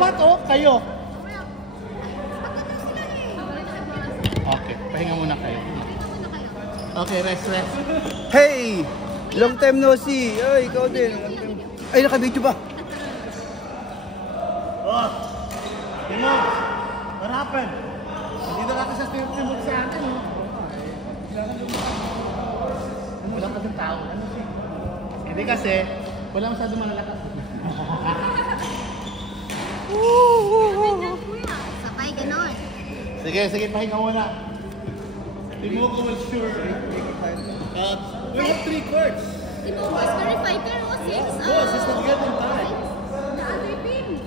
Apat oh, kayo. Okay, pahinga muna kayo. Okay, rest. Hey! Long time no see. Ay, ikaw din. Ay, nakabidyo ba? Oh, Timog, what happened? Dito natin sa Timog sa atin, oh. Wala pa ng tao. Ano siya? Hindi kasi, wala masyado malalakas. Sabay ganon. Sige, pahinga muna. Timog will sure. We have 3 courts. Timog was very fighter, oh, since... Boss, it's not getting time. The other team.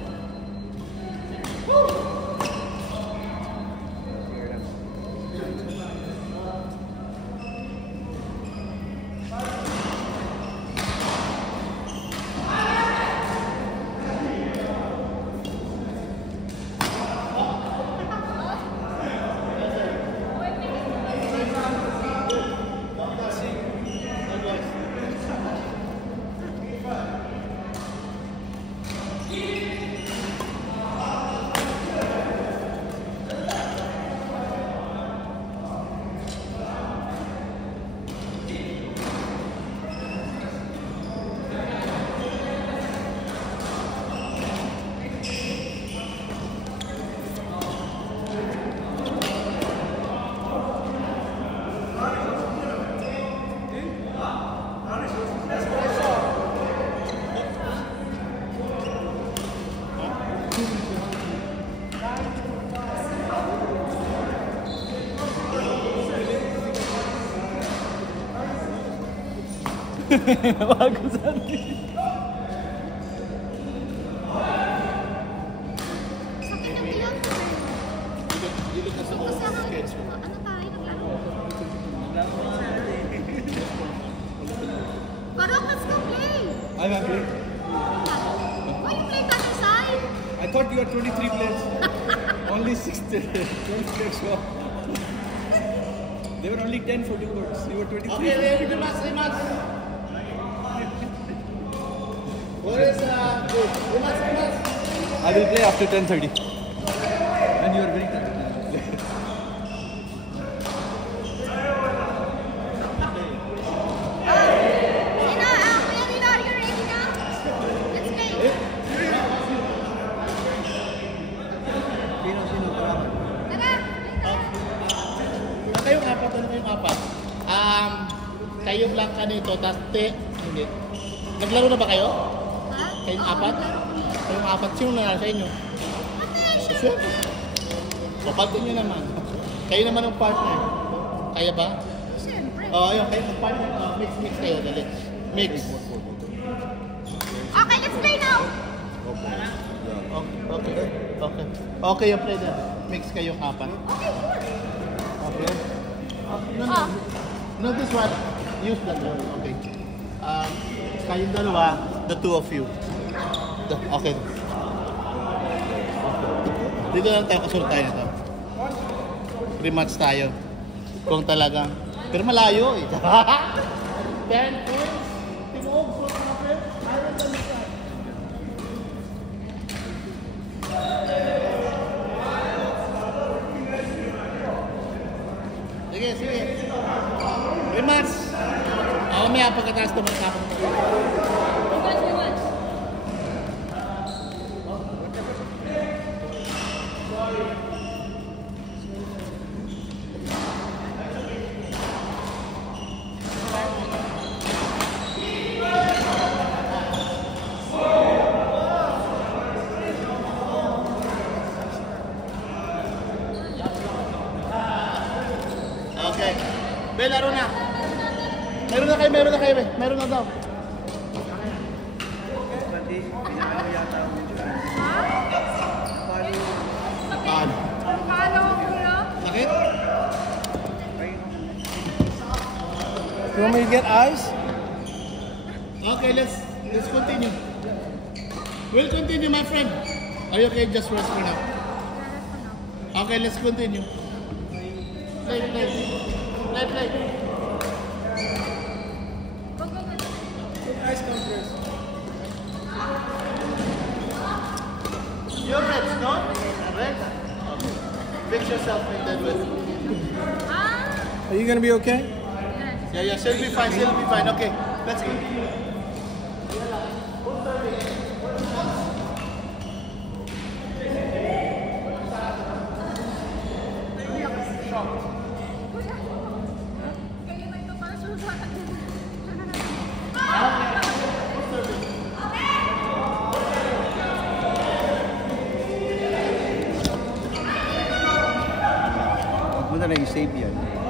Bagus Sakit atin. ang tiyan ko. Kasi ako, ano tayo naglaro? Parang, let's go play. I'm happy. Why you play that side? I thought you had 23 players. Only 6 players show up. They were only 10 for 2 words. You were 23. Okay, rematch. Where is rematch? I will play after 10:30. And you are very talented. Sino, Kuya Rino, are you ready now? Let's play. Tara. Kayong apat. Kayo blanca nito, tapos hindi. Naglaro na ba kayo? Ha? Kayong Oo, apat? naglaro. Kayong apat, sino na sa inyo? Sure. Kapatid nyo naman. Kayo naman ang partner. Kaya ba? Siyempre. Ayun, kayo ang partner. Mix kayo, dali. Mix. Okay, let's play now. Okay, yung play na. Mix kayong apat. Okay, sure. Okay. Oh. No, this one. Use that one. Okay. Kayong dalawa, the two of you. Okay. Dito lang tayo, kasunod tayo nito. Rematch tayo. Kung talagang... Pero malayo eh. 10 points. Timog, full profit. Iron than the sun. Sige. Rematch. May pagkataas naman sa akin. Okay. Be, laro na. Meron na kayo, be. Meron na daw. Paano? Sakit? You want me to get ice? Okay, let's continue. We'll continue, my friend. Are you okay? Just rest for now. Okay, let's continue. Play. Ice counters. You're yourself and then we'll... Are you gonna be okay? Yeah, she'll be fine, Okay, let's go. Kayo na ito para susunod. Huwag mo na lang i-save yan.